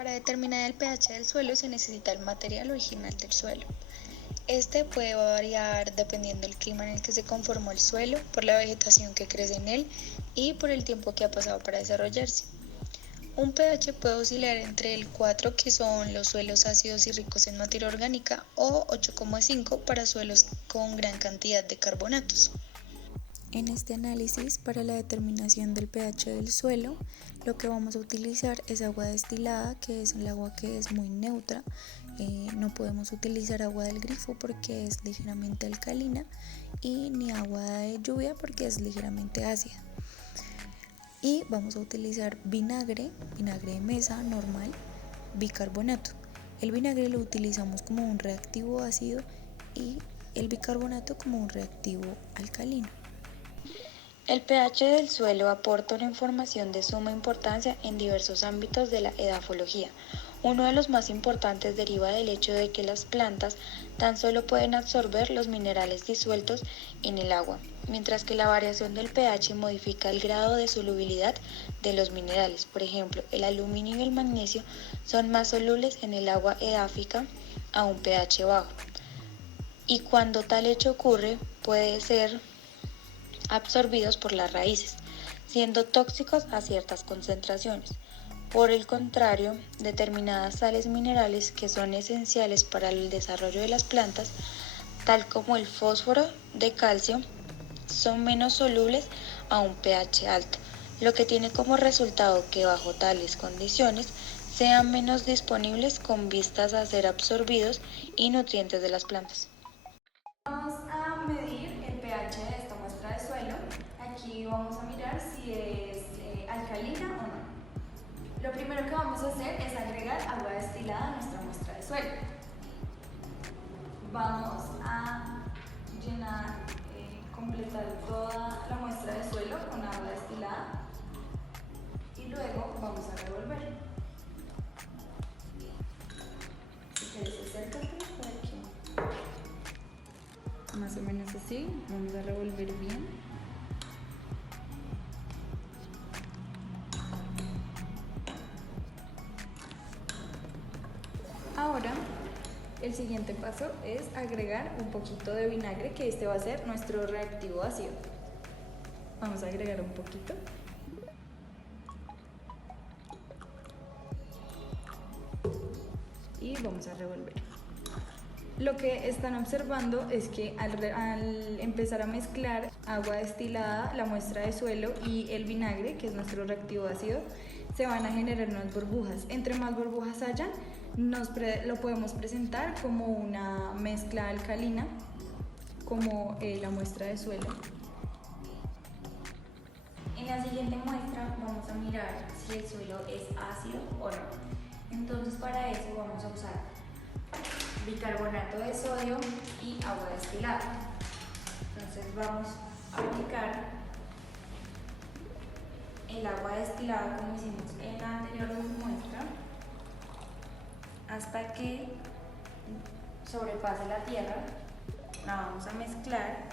Para determinar el pH del suelo se necesita el material original del suelo. Este puede variar dependiendo del clima en el que se conformó el suelo, por la vegetación que crece en él y por el tiempo que ha pasado para desarrollarse. Un pH puede oscilar entre el 4, que son los suelos ácidos y ricos en materia orgánica, o 8,5 para suelos con gran cantidad de carbonatos. En este análisis, para la determinación del pH del suelo, lo que vamos a utilizar es agua destilada, que es el agua que es muy neutra. No podemos utilizar agua del grifo porque es ligeramente alcalina, y ni agua de lluvia porque es ligeramente ácida. Y vamos a utilizar vinagre de mesa normal, bicarbonato. El vinagre lo utilizamos como un reactivo ácido y el bicarbonato como un reactivo alcalino. El pH del suelo aporta una información de suma importancia en diversos ámbitos de la edafología. Uno de los más importantes deriva del hecho de que las plantas tan solo pueden absorber los minerales disueltos en el agua, mientras que la variación del pH modifica el grado de solubilidad de los minerales. Por ejemplo, el aluminio y el magnesio son más solubles en el agua edáfica a un pH bajo. Y cuando tal hecho ocurre, puede ser absorbidos por las raíces, siendo tóxicos a ciertas concentraciones. Por el contrario, determinadas sales minerales que son esenciales para el desarrollo de las plantas, tal como el fósforo de calcio, son menos solubles a un pH alto, lo que tiene como resultado que bajo tales condiciones sean menos disponibles con vistas a ser absorbidos y nutrientes de las plantas. Vamos a medir el pH de esta muestra de suelo. Aquí vamos a mirar si es alcalina o no. Lo primero que vamos a hacer es agregar agua destilada a nuestra muestra de suelo. Vamos a llenar, completar toda la muestra de suelo con agua destilada y luego vamos a revolver. Si quieres, acércate por aquí. Más o menos así, vamos a revolver bien. Ahora, el siguiente paso es agregar un poquito de vinagre, que este va a ser nuestro reactivo ácido. Vamos a agregar un poquito. Y vamos a revolver. Lo que están observando es que al empezar a mezclar agua destilada, la muestra de suelo y el vinagre, que es nuestro reactivo ácido, se van a generar unas burbujas. Entre más burbujas hayan, lo podemos presentar como una mezcla alcalina, como la muestra de suelo. En la siguiente muestra vamos a mirar si el suelo es ácido o no. Entonces para eso vamos a usar bicarbonato de sodio y agua destilada. Entonces vamos a aplicar el agua destilada como hicimos en la anterior muestra hasta que sobrepase la tierra. La vamos a mezclar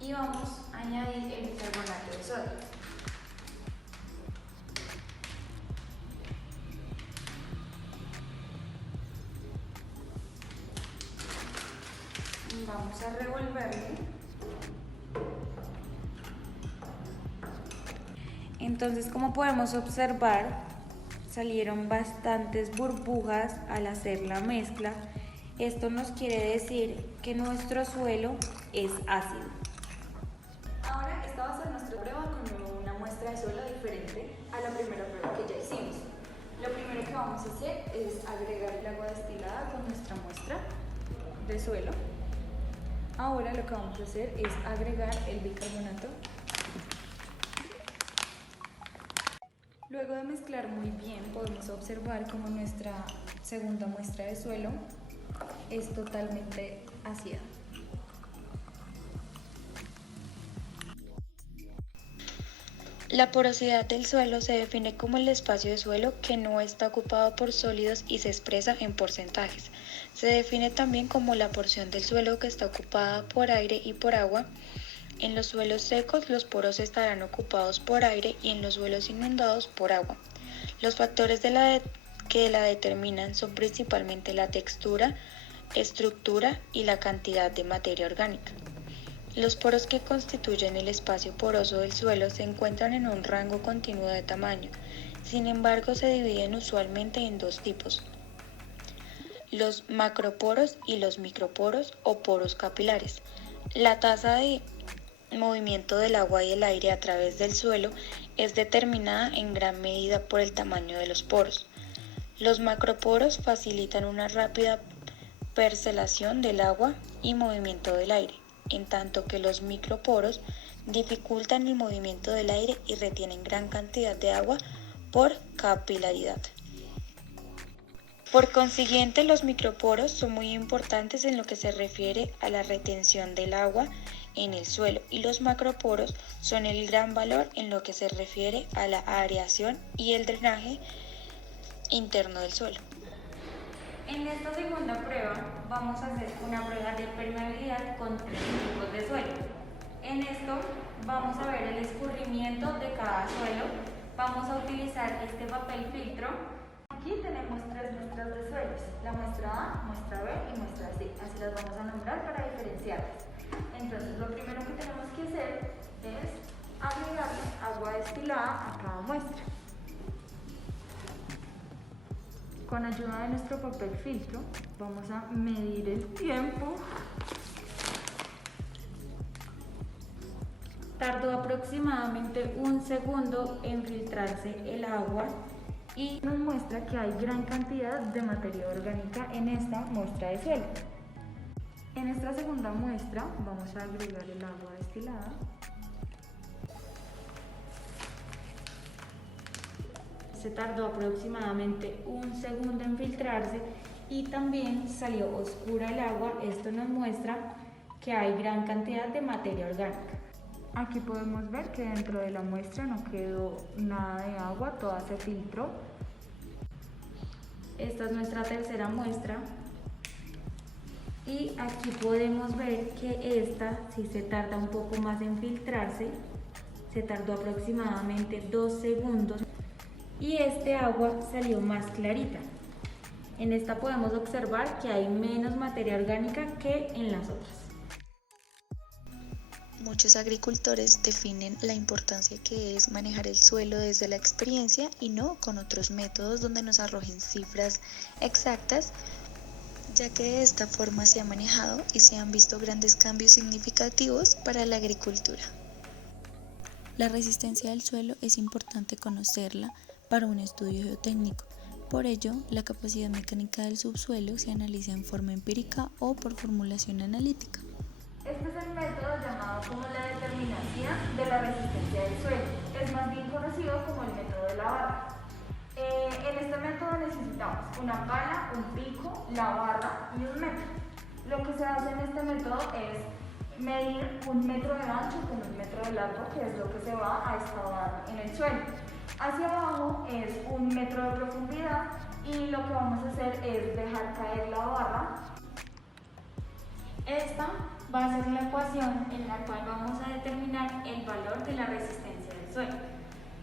y vamos a añadir el bicarbonato de sodio. Vamos a revolverlo. Entonces, como podemos observar, salieron bastantes burbujas al hacer la mezcla. Esto nos quiere decir que nuestro suelo es ácido. Ahora, esta va a ser nuestra prueba con una muestra de suelo diferente a la primera prueba que ya hicimos. Lo primero que vamos a hacer es agregar el agua destilada con nuestra muestra de suelo. Ahora lo que vamos a hacer es agregar el bicarbonato. Luego de mezclar muy bien, podemos observar cómo nuestra segunda muestra de suelo es totalmente ácida. La porosidad del suelo se define como el espacio de suelo que no está ocupado por sólidos y se expresa en porcentajes. Se define también como la porción del suelo que está ocupada por aire y por agua. En los suelos secos los poros estarán ocupados por aire y en los suelos inundados por agua. Los factores que la determinan son principalmente la textura, estructura y la cantidad de materia orgánica. Los poros que constituyen el espacio poroso del suelo se encuentran en un rango continuo de tamaño. Sin embargo, se dividen usualmente en dos tipos: los macroporos y los microporos o poros capilares. La tasa de movimiento del agua y el aire a través del suelo es determinada en gran medida por el tamaño de los poros. Los macroporos facilitan una rápida percelación del agua y movimiento del aire, en tanto que los microporos dificultan el movimiento del aire y retienen gran cantidad de agua por capilaridad. Por consiguiente, los microporos son muy importantes en lo que se refiere a la retención del agua en el suelo, y los macroporos son el gran valor en lo que se refiere a la aireación y el drenaje interno del suelo. En esta segunda prueba vamos a hacer una prueba de permeabilidad con 3 tipos de suelo. En esto vamos a ver el escurrimiento de cada suelo. Vamos a utilizar este papel filtro. Aquí tenemos 3 muestras de suelos: la muestra A, muestra B y muestra C. Así las vamos a nombrar para diferenciarlas. Entonces, lo primero que tenemos que hacer es agregarle agua destilada a cada muestra. Con ayuda de nuestro papel filtro vamos a medir el tiempo. Tardó aproximadamente 1 segundo en filtrarse el agua y nos muestra que hay gran cantidad de materia orgánica en esta muestra de suelo. En esta segunda muestra vamos a agregar el agua destilada. Se tardó aproximadamente 1 segundo en filtrarse y también salió oscura el agua. Esto nos muestra que hay gran cantidad de materia orgánica. Aquí podemos ver que dentro de la muestra no quedó nada de agua, toda se filtró. Esta es nuestra tercera muestra. Y aquí podemos ver que esta sí se tarda un poco más en filtrarse. Se tardó aproximadamente 2 segundos. Y este agua salió más clarita. En esta podemos observar que hay menos materia orgánica que en las otras. Muchos agricultores definen la importancia que es manejar el suelo desde la experiencia y no con otros métodos donde nos arrojen cifras exactas, ya que de esta forma se ha manejado y se han visto grandes cambios significativos para la agricultura. La resistencia del suelo es importante conocerla para un estudio geotécnico. Por ello, la capacidad mecánica del subsuelo se analiza en forma empírica o por formulación analítica. Este es el método llamado como la determinación de la resistencia del suelo. Es más bien conocido como el método de la barra. En este método necesitamos una pala, un pico, la barra y un metro. Lo que se hace en este método es medir 1 metro de ancho con 1 metro de largo, que es lo que se va a excavar en el suelo. Hacia abajo es 1 metro de profundidad y lo que vamos a hacer es dejar caer la barra. Esta va a ser la ecuación en la cual vamos a determinar el valor de la resistencia del suelo.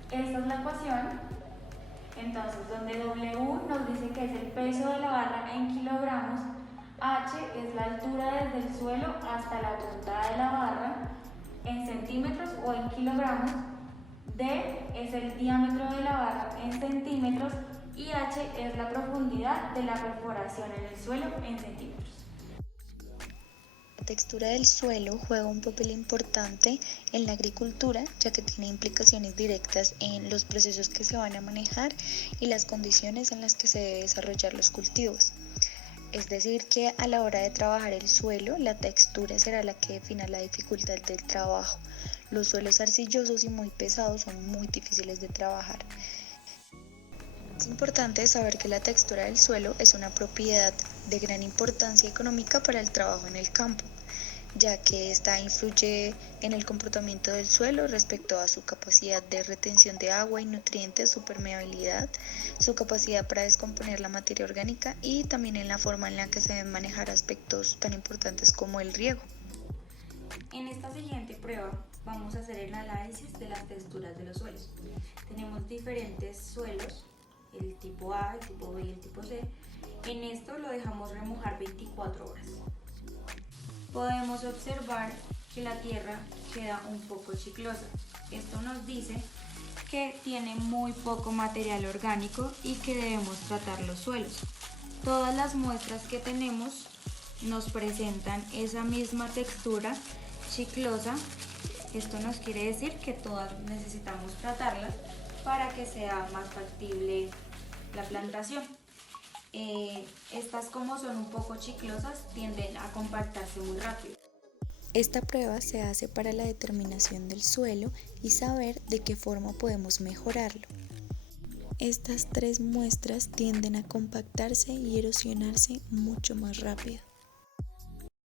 Esta es la ecuación, entonces donde W nos dice que es el peso de la barra en kilogramos, H es la altura desde el suelo hasta la punta de la barra en centímetros o en kilogramos, D es el diámetro de la barra en centímetros y H es la profundidad de la perforación en el suelo en centímetros. La textura del suelo juega un papel importante en la agricultura, ya que tiene implicaciones directas en los procesos que se van a manejar y las condiciones en las que se deben desarrollar los cultivos. Es decir, que a la hora de trabajar el suelo, la textura será la que defina la dificultad del trabajo. Los suelos arcillosos y muy pesados son muy difíciles de trabajar. Es importante saber que la textura del suelo es una propiedad de gran importancia económica para el trabajo en el campo. ya que esta influye en el comportamiento del suelo respecto a su capacidad de retención de agua y nutrientes, su permeabilidad, su capacidad para descomponer la materia orgánica y también en la forma en la que se deben manejar aspectos tan importantes como el riego. En esta siguiente prueba vamos a hacer el análisis de las texturas de los suelos. Tenemos diferentes suelos, el tipo A, el tipo B y el tipo C. En esto lo dejamos remojar 24 horas. Podemos observar que la tierra queda un poco chiclosa. Esto nos dice que tiene muy poco material orgánico y que debemos tratar los suelos. Todas las muestras que tenemos nos presentan esa misma textura chiclosa. Esto nos quiere decir que todas necesitamos tratarlas para que sea más factible la plantación. Estas, como son un poco chiclosas, tienden a compactarse muy rápido. Esta prueba se hace para la determinación del suelo y saber de qué forma podemos mejorarlo. Estas 3 muestras tienden a compactarse y erosionarse mucho más rápido.